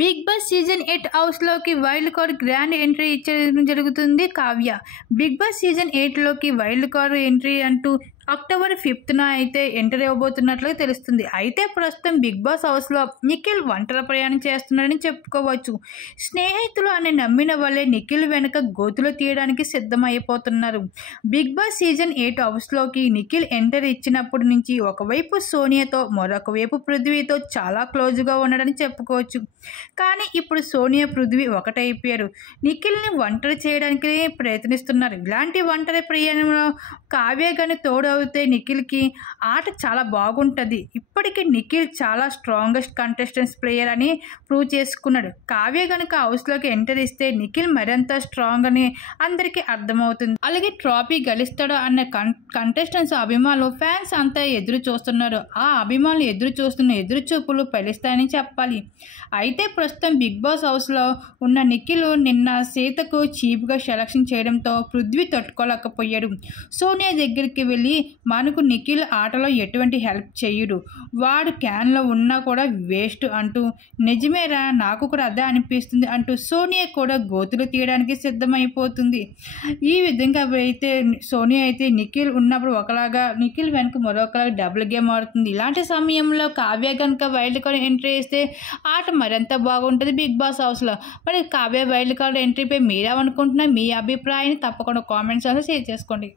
Big Boss season 8 హౌస్లోకి wild card grand entry ఇచ్చడం జరుగుతుంది కావ్య. బిగ్ బాస్ సీజన్ 8లోకి వైల్డ్ కార్డ్ ఎంట్రీ అంటూ అక్టోబర్ 5న అయితే ఎంటర్ ఇవ్వబోతున్నట్లుగా తెలుస్తుంది. అయితే ప్రస్తుతం బిగ్ బాస్ హౌస్లో నిఖిల్ ఒంటరి ప్రయాణం చేస్తున్నాడని చెప్పుకోవచ్చు. స్నేహితులు అని నమ్మిన వాళ్ళే నిఖిల్ వెనుక గోతులు తీయడానికి సిద్ధమైపోతున్నారు. బిగ్ బాస్ సీజన్ 8 హౌస్లోకి నిఖిల్ ఎంటర్ ఇచ్చినప్పటి నుంచి ఒకవైపు సోనియాతో మరొక వైపు పృథ్వీతో చాలా క్లోజ్గా ఉన్నాడని చెప్పుకోవచ్చు. కానీ ఇప్పుడు సోనియా పృథ్వీ ఒకటైపోయారు. నిఖిల్ని ఒంటరి చేయడానికి ప్రయత్నిస్తున్నారు. ఇలాంటి ఒంటరి ప్రయాణంలో కావ్య గాని తోడు అయితే నిఖిల్కి ఆట చాలా బాగుంటుంది. ఇప్పటికీ నిఖిల్ చాలా స్ట్రాంగెస్ట్ కంటెస్టెంట్స్ ప్లేయర్ అని ప్రూవ్ చేసుకున్నాడు. కావ్య కనుక హౌస్లోకి ఎంటర్ ఇస్తే నిఖిల్ మరింత స్ట్రాంగ్ అని అందరికీ అర్థమవుతుంది. అలాగే ట్రాఫీ గెలుస్తాడు అన్న కంటెస్టెంట్స్ అభిమానులు ఫ్యాన్స్ అంతా ఎదురు చూస్తున్నారు. ఆ అభిమానులు ఎదురు చూస్తున్న ఎదురు చూపులు ఫలిస్తాయని చెప్పాలి. అయితే ప్రస్తుతం బిగ్ బాస్ హౌస్లో ఉన్న నిఖిల్ నిన్న సీతకు చీప్గా సెలక్షన్ చేయడంతో పృథ్వీ తట్టుకోలేకపోయాడు. సోనియా దగ్గరికి వెళ్ళి మనకు నిఖిల్ ఆటలో ఎటువంటి హెల్ప్ చేయడు, వాడు క్యాన్లో ఉన్నా కూడా వేస్ట్ అంటూ, నిజమేరా నాకు కూడా అదే అనిపిస్తుంది అంటూ సోనియా కూడా గోతులు తీయడానికి సిద్ధమైపోతుంది. ఈ విధంగా అయితే సోనియా అయితే నిఖిల్ ఉన్నప్పుడు ఒకలాగా, నిఖిల్ వెనుక మరొకలాగా డబుల్ గేమ్ ఆడుతుంది. ఇలాంటి సమయంలో కావ్య కనుక వైల్డ్ కార్డ్ ఎంట్రీ వేస్తే ఆట మరింత బాగుంటుంది బిగ్ బాస్ హౌస్లో. మరి కావ్య వైల్డ్ కార్డ్ ఎంట్రీపై మీరేమనుకుంటున్నా, మీ అభిప్రాయాన్ని తప్పకుండా కామెంట్స్లో షేర్ చేసుకోండి.